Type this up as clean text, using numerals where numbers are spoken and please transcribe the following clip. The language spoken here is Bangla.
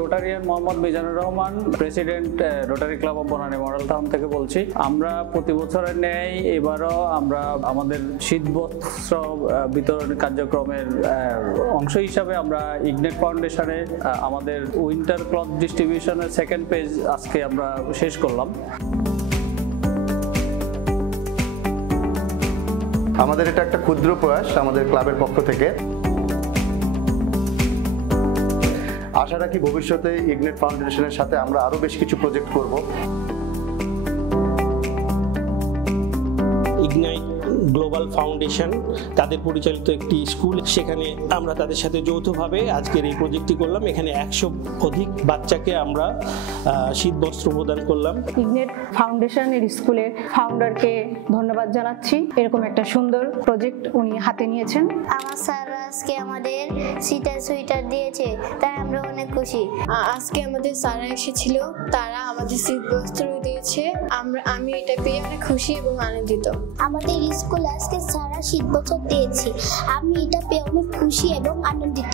Rotarian Mohammad Mizanur Rahman, president rotary club of Banani model town থেকে বলছি। আমরা প্রতি বছরের ন্যায় এবারও আমরা আমাদের শীতবস্ত্র বিতরণ কার্যক্রমের অংশ হিসাবে আমরা ইগনেট ফাউন্ডেশনে আমাদের উইন্টার ক্লথ ডিস্ট্রিবিউশনের সেকেন্ড পেজ আজকে আমরা শেষ করলাম। আমাদের এটা একটা ক্ষুদ্র প্রয়াস আমাদের ক্লাবের পক্ষ থেকে। আশা রাখি ভবিষ্যতে ইগনেট ফাউন্ডেশনের সাথে আমরা আরো বেশ কিছু প্রজেক্ট করব। ইগনাইট গ্লোবাল ফাউন্ডেশন তাদের পরিচালিত একটি স্কুল, সেখানে আমরা তাদের সাথে যৌথভাবে আজকের এই প্রজেক্টটি করলাম। এখানে 100 অধিক বাচ্চাকে আমরা শীতবস্ত্র প্রদান করলাম। ইগনেট ফাউন্ডেশনের স্কুলের ফাউন্ডারকে ধন্যবাদ জানাচ্ছি, এরকম একটা সুন্দর প্রজেক্ট উনি হাতে নিয়েছেন। আমার স্যার আজকে আমাদের সোয়েটার দিয়েছে, তাই আমরা অনেক খুশি। আজকে আমাদের স্যাররা এসেছিল, তারা আমাদের শীতবস্ত্র দিয়েছে, আমি এটা পেয়ে অনেক খুশি এবং আনন্দিত। আমাদের স্কুলে আজকে সারা শীতবস্ত্র দিয়েছি, আমি এটা পেয়ে অনেক খুশি এবং আনন্দিত।